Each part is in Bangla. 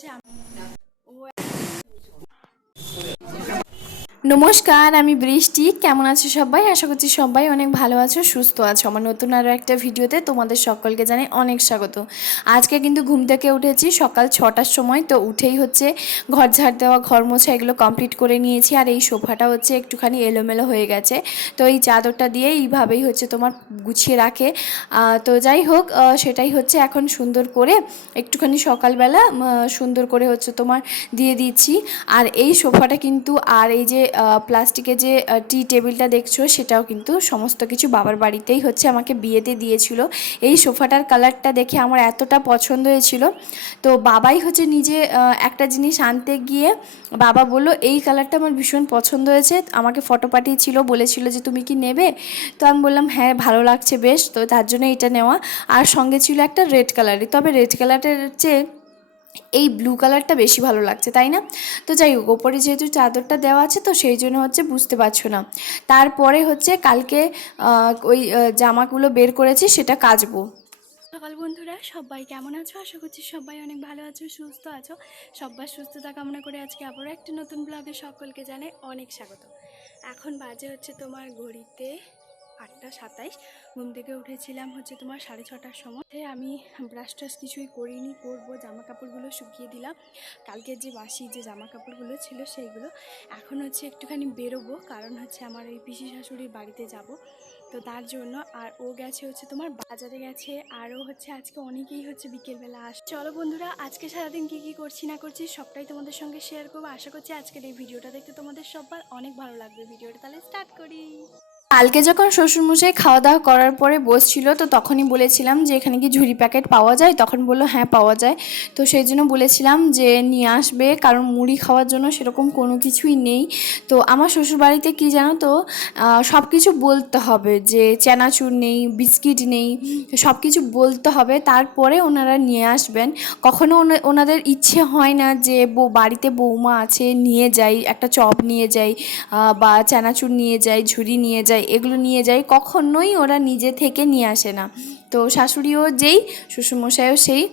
হচ্ছে নমস্কার, আমি বৃষ্টি। কেমন আছো সবাই? আশা করছি সবাই অনেক ভালো আছো, সুস্থ আছো। আমার নতুন আরও একটা ভিডিওতে তোমাদের সকলকে জানাই অনেক স্বাগত। আজকে কিন্তু ঘুম থেকে উঠেছি সকাল 6টার সময়। তো উঠেই হচ্ছে ঘর ঝাড় দেওয়া, ঘর মোছা এগুলো কমপ্লিট করে নিয়েছি। আর এই সোফাটা হচ্ছে একটুখানি এলোমেলো হয়ে গেছে, তো এই চাদরটা দিয়ে এইভাবেই হচ্ছে তোমার গুছিয়ে রাখে। তো যাই হোক, সেটাই হচ্ছে এখন সুন্দর করে একটুখানি সকালবেলা সুন্দর করে হচ্ছে তোমার দিয়ে দিচ্ছি। আর এই সোফাটা কিন্তু, আর এই যে প্লাস্টিকের যে টি টেবিলটা দেখছো, সেটাও কিন্তু সমস্ত কিছু বাবার বাড়িতেই হচ্ছে আমাকে বিয়েতে দিয়েছিল। এই সোফাটার কালারটা দেখে আমার এতটা পছন্দ হয়েছিল, তো বাবাই হচ্ছে নিজে একটা জিনিস আনতে গিয়ে বাবা বললো এই কালারটা আমার ভীষণ পছন্দ হয়েছে, আমাকে ফটো পাঠিয়েছিল, বলেছিল যে তুমি কি নেবে। তো আমি বললাম হ্যাঁ ভালো লাগছে বেশ, তো তার জন্য এটা নেওয়া। আর সঙ্গে ছিল একটা রেড কালারের, তবে রেড কালারের চেয়ে এই ব্লু কালারটা বেশি ভালো লাগছে, তাই না? তো যাই হোক, ওপরে যেহেতু চাদরটা দেওয়া আছে তো সেই জন্য হচ্ছে বুঝতে পারছো না। তারপরে হচ্ছে কালকে ওই জামাগুলো বের করেছি, সেটা কাচবো। সকাল বন্ধুরা, সবাই কেমন আছো? আশা করছি সবাই অনেক ভালো আছো, সুস্থ আছো। সবার সুস্থতা কামনা করে আজকে আবারও একটা নতুন ব্লগে সকলকে জানাই অনেক স্বাগত। এখন বাজে হচ্ছে তোমার ঘড়িতে 8টা 27। ঘুম থেকে উঠেছিলাম হচ্ছে তোমার 6:30টার সময়। আমি ব্রাশ টাশ কিছুই করিনি, করবো। জামা কাপড়গুলো শুকিয়ে দিলাম, কালকের যে বাসি যে জামা কাপড়গুলো ছিল সেইগুলো। এখন হচ্ছে একটুখানি বেরোবো, কারণ হচ্ছে আমার এই পিসি শাশুড়ির বাড়িতে যাব, তো তার জন্য। আর ও গেছে হচ্ছে তোমার বাজারে গেছে, আরও হচ্ছে আজকে অনেকেই হচ্ছে বিকেলবেলা আস। চলো বন্ধুরা, আজকে সারাদিন কী করছি না করছি সবটাই তোমাদের সঙ্গে শেয়ার করবো। আশা করছি আজকের এই ভিডিওটা দেখতে তোমাদের সবার অনেক ভালো লাগবে। ভিডিওটা তাহলে স্টার্ট করি। কালকে যখন শ্বশুরমশাই খাওয়া দাওয়া করার পরে বসছিল, তো তখনই বলেছিলাম যে এখানে কি ঝুড়ি প্যাকেট পাওয়া যায়, তখন বললো হ্যাঁ পাওয়া যায়। তো সেই জন্য বলেছিলাম যে নিয়ে আসবে, কারণ মুড়ি খাওয়ার জন্য সেরকম কোনো কিছুই নেই। তো আমার শ্বশুরবাড়িতে কি জানো তো, সব কিছু বলতে হবে, যে চানাচুর নেই, বিস্কিট নেই, সব কিছু বলতে হবে, তারপরে ওনারা নিয়ে আসবেন। কখনো ওনাদের ইচ্ছে হয় না যে বাড়িতে বৌমা আছে নিয়ে যাই, একটা চপ নিয়ে যাই, বা চানাচুর নিয়ে যাই, ঝুড়ি নিয়ে যাই, এগুলো নিয়ে যাই, কখনোই ওরা নিজে থেকে নিয়ে আসে না। তো শাশুড়িও যেই, শ্বশুরমশাইও সেই।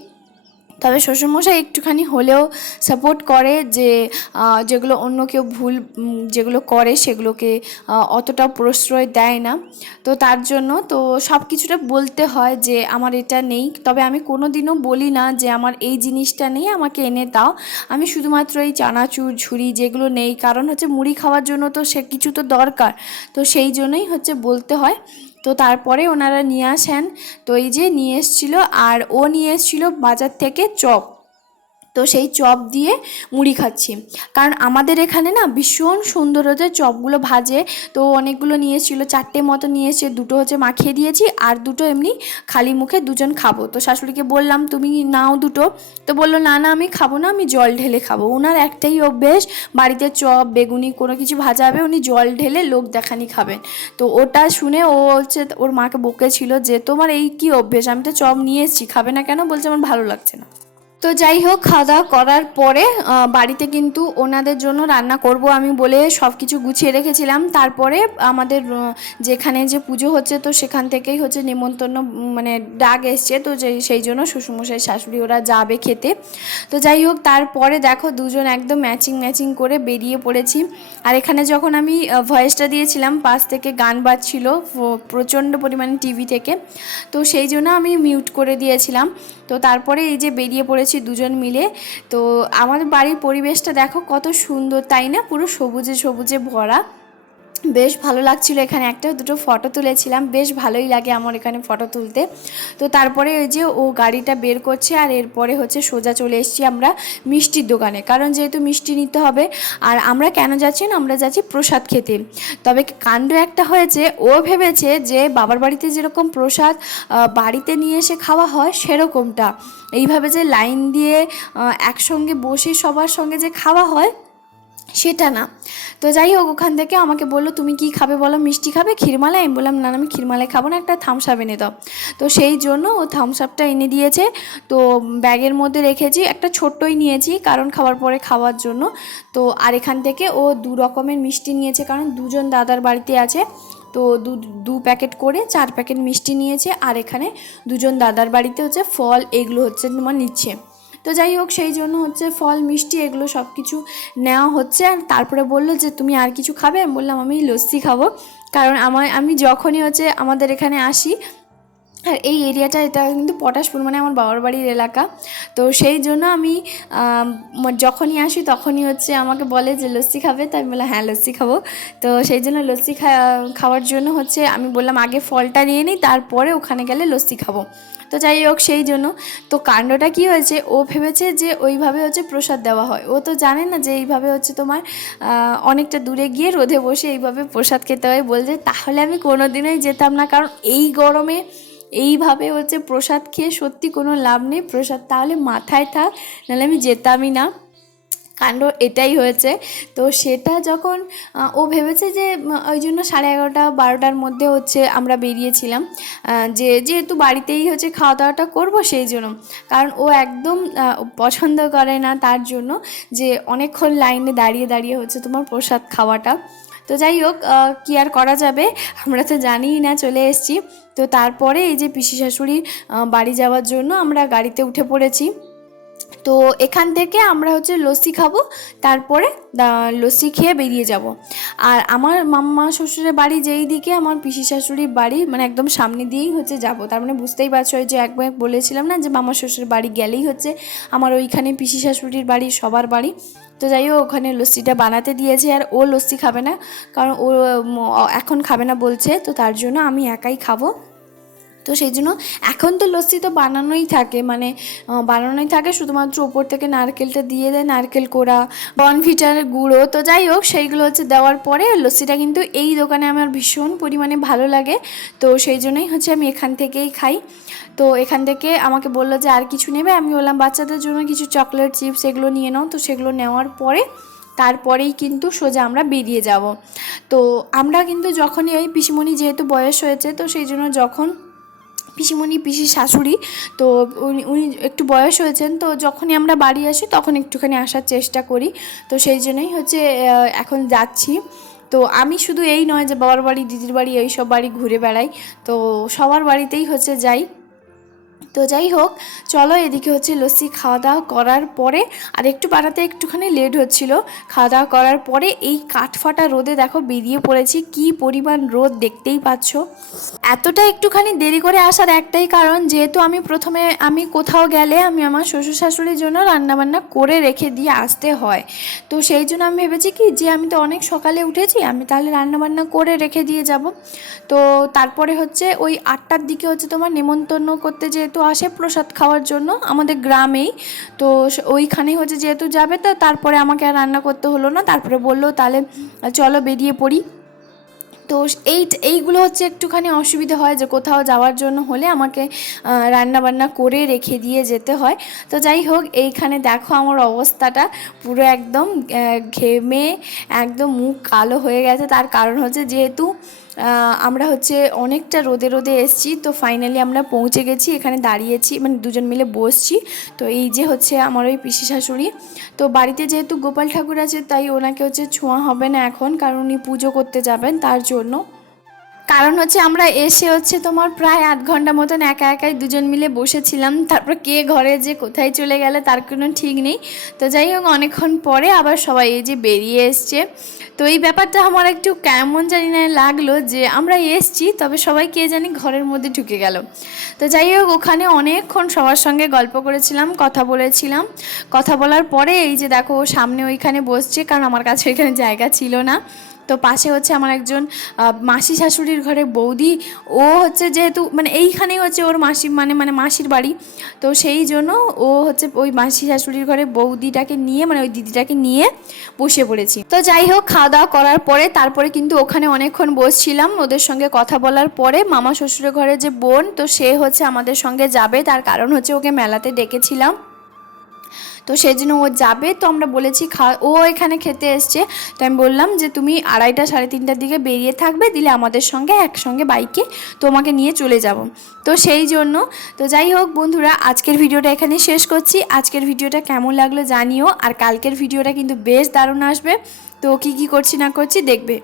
তবে শ্বশুরমশাই একটুখানি হলেও সাপোর্ট করে, যে যেগুলো অন্য কেউ ভুল যেগুলো করে সেগুলোকে অতটা প্রশ্রয় দেয় না। তো তার জন্য তো সব কিছুটা বলতে হয় যে আমার এটা নেই। তবে আমি কোনো দিনও বলি না যে আমার এই জিনিসটা নেই, আমাকে এনে দাও। আমি শুধুমাত্র এই চানাচুর, ঝুড়ি যেগুলো নেই, কারণ হচ্ছে মুড়ি খাওয়ার জন্য তো সে কিছু তো দরকার, তো সেই জন্যই হচ্ছে বলতে হয়। তো তারপরে ওনারা নিয়ে আসেন। তো এই যে নিয়ে এসেছিলো, আর ও নিয়ে এসেছিলো বাজার থেকে চপ। তো সেই চপ দিয়ে মুড়ি খাচ্ছি, কারণ আমাদের এখানে না ভীষণ সুন্দর হচ্ছে চপগুলো ভাজে। তো অনেকগুলো নিয়েছিল, 4টে মতো নিয়ে এসে, দুটো হচ্ছে মাখিয়ে দিয়েছি, আর দুটো এমনি খালি মুখে দুজন খাবো। তো শাশুড়িকে বললাম তুমি নাও দুটো, তো বললো না না আমি খাবো না, আমি জল ঢেলে খাবো। ওনার একটাই অভ্যেস, বাড়িতে চপ বেগুনি কোনো কিছু ভাজা হবে উনি জল ঢেলে লোক দেখানি খাবেন। তো ওটা শুনে ও হচ্ছে ওর মাকে বকেছিল যে তোমার এই কি অভ্যেস, আমি তো চপ নিয়ে এসেছি, খাবে না কেন? বলছে আমার ভালো লাগছে না। তো যাই হোক, খাওয়া দাওয়া করার পরে বাড়িতে কিন্তু ওনাদের জন্য রান্না করব আমি বলে সব কিছু গুছিয়ে রেখেছিলাম। তারপরে আমাদের যেখানে যে পুজো হচ্ছে, তো সেখান থেকেই হচ্ছে নেমন্তন্ন, মানে ডাক এসছে, তো সেই জন্য শ্বশুরমশাই শাশুড়ি ওরা যাবে খেতে। তো যাই হোক, তারপরে দেখো দুজন একদম ম্যাচিং ম্যাচিং করে বেরিয়ে পড়েছি। আর এখানে যখন আমি ভয়েসটা দিয়েছিলাম, পাশ থেকে গান বাজছিল প্রচণ্ড পরিমাণে টিভি থেকে, তো সেই জন্য আমি মিউট করে দিয়েছিলাম। তো তারপরে এই যে বেরিয়ে পড়েছি দুজন মিলে। তো আমাদের বাড়ির পরিবেশটা দেখো কত সুন্দর, তাই না? পুরো সবুজে সবুজে ভরা, বেশ ভালো লাগছিল। এখানে একটা দুটো ফটো তুলেছিলাম, বেশ ভালোই লাগে আমার এখানে ফটো তুলতে। তো তারপরে ওই যে ও গাড়িটা বের করছে, আর এরপরে হচ্ছে সোজা চলে এসেছি আমরা মিষ্টির দোকানে, কারণ যেহেতু মিষ্টি নিতে হবে। আর আমরা কেন যাচ্ছি না, আমরা যাচ্ছি প্রসাদ খেতে। তবে কাণ্ড একটা হয়েছে, ও ভেবেছে যে বাবার বাড়িতে যেরকম প্রসাদ বাড়িতে নিয়ে এসে খাওয়া হয় সেরকমটা, এইভাবে যে লাইন দিয়ে একসঙ্গে বসে সবার সঙ্গে যে খাওয়া হয় সেটা না। তো যাই হোক, ওখান থেকে আমাকে বললো তুমি কি খাবে বলো, মিষ্টি খাবে, ক্ষীরমালাই? আমি বললাম না আমি ক্ষীরমালাই খাবো না, একটা থামস আপ এনে দাও। তো সেই জন্য ও থামস আপটা এনে দিয়েছে। তো ব্যাগের মধ্যে রেখেছি, একটা ছোট্টই নিয়েছি কারণ খাওয়ার পরে খাওয়ার জন্য। তো আর এখান থেকে ও 2 রকমের মিষ্টি নিয়েছে, কারণ দুজন দাদার বাড়িতে আছে। তো দু প্যাকেট করে 4 প্যাকেট মিষ্টি নিয়েছে। আর এখানে দুজন দাদার বাড়িতে হচ্ছে ফল, এগুলো হচ্ছে তোমার নিচ্ছে। তো যাই হোক সেই জন্য হচ্ছে ফল মিষ্টি এগুলো সব কিছু নেওয়া হচ্ছে। আর তারপরে বললো যে তুমি আর কিছু খাবে? আমি বললাম আমি লস্যি খাবো, কারণ আমি যখনই হচ্ছে আমাদের এখানে আসি, আর এই এরিয়াটা এটা কিন্তু পটাশপুর মানে আমার বাবার বাড়ির এলাকা, তো সেই জন্য আমি যখনই আসি তখনই হচ্ছে আমাকে বলে যে লস্যি খাবে, তাই আমি বললাম হ্যাঁ লস্যি খাবো। তো সেই জন্য লস্যি খাওয়ার জন্য হচ্ছে আমি বললাম আগে ফলটা নিয়ে নিই, তারপরে ওখানে গেলে লস্যি খাবো। তো যাই হোক সেই জন্য তো কাণ্ডটা কী হয়েছে, ও ভেবেছে যে ওইভাবে হচ্ছে প্রসাদ দেওয়া হয়, ও তো জানে না যে এইভাবে হচ্ছে তোমার অনেকটা দূরে গিয়ে রোদে বসে এইভাবে প্রসাদ খেতে হয়। বলছে তাহলে আমি কোনোদিনই যেতাম না, কারণ এই গরমে এইভাবে হচ্ছে প্রসাদ খেয়ে সত্যি কোনো লাভ নেই, প্রসাদ তাহলে মাথায় থাক, নাহলে আমি যেতামই না। কাণ্ড এটাই হয়েছে। তো সেটা যখন ও ভেবেছে যে ওই জন্য 11:30-12টার মধ্যে হচ্ছে আমরা বেরিয়েছিলাম, যেহেতু বাড়িতেই হচ্ছে খাওয়া দাওয়াটা করবো সেই জন্য, কারণ ও একদম পছন্দ করে না তার জন্য যে অনেকক্ষণ লাইনে দাঁড়িয়ে দাঁড়িয়ে হচ্ছে তোমার প্রসাদ খাওয়াটা। তো যাই হোক কী আর করা যাবে, আমরা তো জানিই না, চলে এসেছি। তো তারপরে এই যে পিসি শাশুড়ির বাড়ি যাওয়ার জন্য আমরা গাড়িতে উঠে পড়েছি। তো এখান থেকে আমরা হচ্ছে লস্যি খাবো, তারপরে লস্যি খেয়ে বেরিয়ে যাব। আর আমার মাম্মা শ্বশুরের বাড়ি যেই দিকে, আমার পিসি শাশুড়ির বাড়ি মানে একদম সামনে দিয়েই হচ্ছে যাব। তার মানে বুঝতেই পারছো, ওই যে একবার বলেছিলাম না যে মামা শ্বশুরের বাড়ি গেলেই হচ্ছে আমার ওইখানে পিসি শাশুড়ির বাড়ি, সবার বাড়ি। তো যাই হোক ওখানে লস্যিটা বানাতে দিয়েছে, আর ও লস্যি খাবে না, কারণ ও এখন খাবে না বলছে, তো তার জন্য আমি একাই খাবো। তো সেই জন্য এখন তো লস্যি তো বানানোই থাকে, শুধুমাত্র ওপর থেকে নারকেলটা দিয়ে দেয়, নারকেল কোড়া, বনভিটার গুঁড়ো। তো যাই হোক সেইগুলো হচ্ছে দেওয়ার পরে লস্যিটা কিন্তু এই দোকানে আমার ভীষণ পরিমাণে ভালো লাগে, তো সেই জন্যই হচ্ছে আমি এখান থেকেই খাই। তো এখান থেকে আমাকে বললো যে আর কিছু নেবে, আমি বললাম বাচ্চাদের জন্য কিছু চকলেট চিপস এগুলো নিয়ে নাও। তো সেগুলো নেওয়ার পরে তারপরেই কিন্তু সোজা আমরা বেরিয়ে যাব। তো আমরা কিন্তু যখনই ওই পিসিমণি যেহেতু বয়স হয়েছে, তো সেই জন্য যখন পিসির শাশুড়ি, তো উনি একটু বয়স হয়েছেন, তো যখনই আমরা বাড়ি আসি তখন একটুখানি আসার চেষ্টা করি। তো সেই জন্যই হচ্ছে এখন যাচ্ছি। তো আমি শুধু এই নয় যে বাবার বাড়ি, দিদির বাড়ি, এই সব বাড়ি ঘুরে বেড়াই, তো সবার বাড়িতেই হচ্ছে যাই। তো যাই হোক চলো, এদিকে হচ্ছে লস্যি খাওয়া দাওয়া করার পরে, আর একটু বানাতে একটুখানি লেট হচ্ছিল, খাওয়া দাওয়া করার পরে এই কাঠফাটা রোদে দেখো বেরিয়ে পড়েছি, কি পরিমাণ রোদ দেখতেই পাচ্ছ। এতটা একটুখানি দেরি করে আসার একটাই কারণ, যেহেতু আমি কোথাও গেলে আমি আমার শ্বশুর শাশুড়ির জন্য রান্নাবান্না করে রেখে দিয়ে আসতে হয়। তো সেই জন্য আমি ভেবেছি কি যে আমি তো অনেক সকালে উঠেছি, আমি তাহলে রান্নাবান্না করে রেখে দিয়ে যাব। তো তারপরে হচ্ছে ওই 8টার দিকে হচ্ছে তোমার নেমন্তন্ন করতে যেহেতু আসে প্রসাদ খাওয়ার জন্য আমাদের গ্রামেই, তো ওইখানে হচ্ছে যেহেতু যাবে, তো তারপরে আমাকে আর রান্না করতে হলো না। তারপরে বললো তাহলে চলো বেরিয়ে পড়ি। তো এইগুলো হচ্ছে একটুখানি অসুবিধা হয়, যে কোথাও যাওয়ার জন্য হলে আমাকে রান্নাবান্না করে রেখে দিয়ে যেতে হয়। তো যাই হোক এইখানে দেখো আমার অবস্থাটা পুরো একদম ঘেমে একদম মুখ কালো হয়ে গেছে। তার কারণ হচ্ছে যেহেতু আমরা হচ্ছে অনেকটা রোদে রোদে এসেছি, তো ফাইনালি আমরা পৌঁছে গেছি, এখানে দাঁড়িয়েছি মানে দুজন মিলে বসছি। তো এই যে হচ্ছে আমার ওই পিসি শাশুড়ি, তো বাড়িতে যেহেতু গোপাল ঠাকুর আছে তাই ওনাকে হচ্ছে ছোঁয়া হবে না এখন, কারণ উনি পুজো করতে যাবেন তার জন্য। কারণ হচ্ছে আমরা এসে হচ্ছে তোমার প্রায় 8 ঘন্টা মতন একা একাই দুজন মিলে বসেছিলাম, তারপর কে ঘরে যে কোথায় চলে গেলে তার কোনো ঠিক নেই। তো যাই হোক অনেকক্ষণ পরে আবার সবাই এই যে বেরিয়ে এসছে। তো এই ব্যাপারটা আমার একটু কেমন জানি না লাগলো, যে আমরা এসছি তবে সবাই কে জানি ঘরের মধ্যে ঢুকে গেল। তো যাই হোক ওখানে অনেকক্ষণ সবার সঙ্গে গল্প করেছিলাম, কথা বলেছিলাম। কথা বলার পরে এই যে দেখো সামনে ওইখানে বসছে, কারণ আমার কাছে ওইখানে জায়গা ছিল না। তো পাশে হচ্ছে আমার একজন মাসি শাশুড়ির ঘরে বৌদি, ও হচ্ছে যেহেতু মানে এইখানেই হচ্ছে ওর মাসি মানে মাসির বাড়ি, তো সেই জন্য ও হচ্ছে ওই মাসি শাশুড়ির ঘরে বৌদিটাকে নিয়ে মানে ওই দিদিটাকে নিয়ে বসে পড়েছি। তো যাই হোক খাওয়া দাওয়া করার পরে তারপরে কিন্তু ওখানে অনেকক্ষণ বসছিলাম, ওদের সঙ্গে কথা বলার পরে মামা শ্বশুরের ঘরে যে বোন, তো সে হচ্ছে আমাদের সঙ্গে যাবে, তার কারণ হচ্ছে ওকে মেলাতে ডেকেছিলাম, তো সেই জন্য ও যাবে। তো আমরা বলেছি ও এখানে খেতে এসছে, তো আমি বললাম যে তুমি 2:30 3:30টার দিকে বেরিয়ে থাকবে, দিলে আমাদের সঙ্গে একসঙ্গে বাইকে তোমাকে নিয়ে চলে যাব। তো সেই জন্য তো যাই হোক বন্ধুরা আজকের ভিডিওটা এখানে শেষ করছি। আজকের ভিডিওটা কেমন লাগলো জানিও, আর কালকের ভিডিওটা কিন্তু বেশ দারুণ আসবে, তো কী করছি না করছি দেখবে।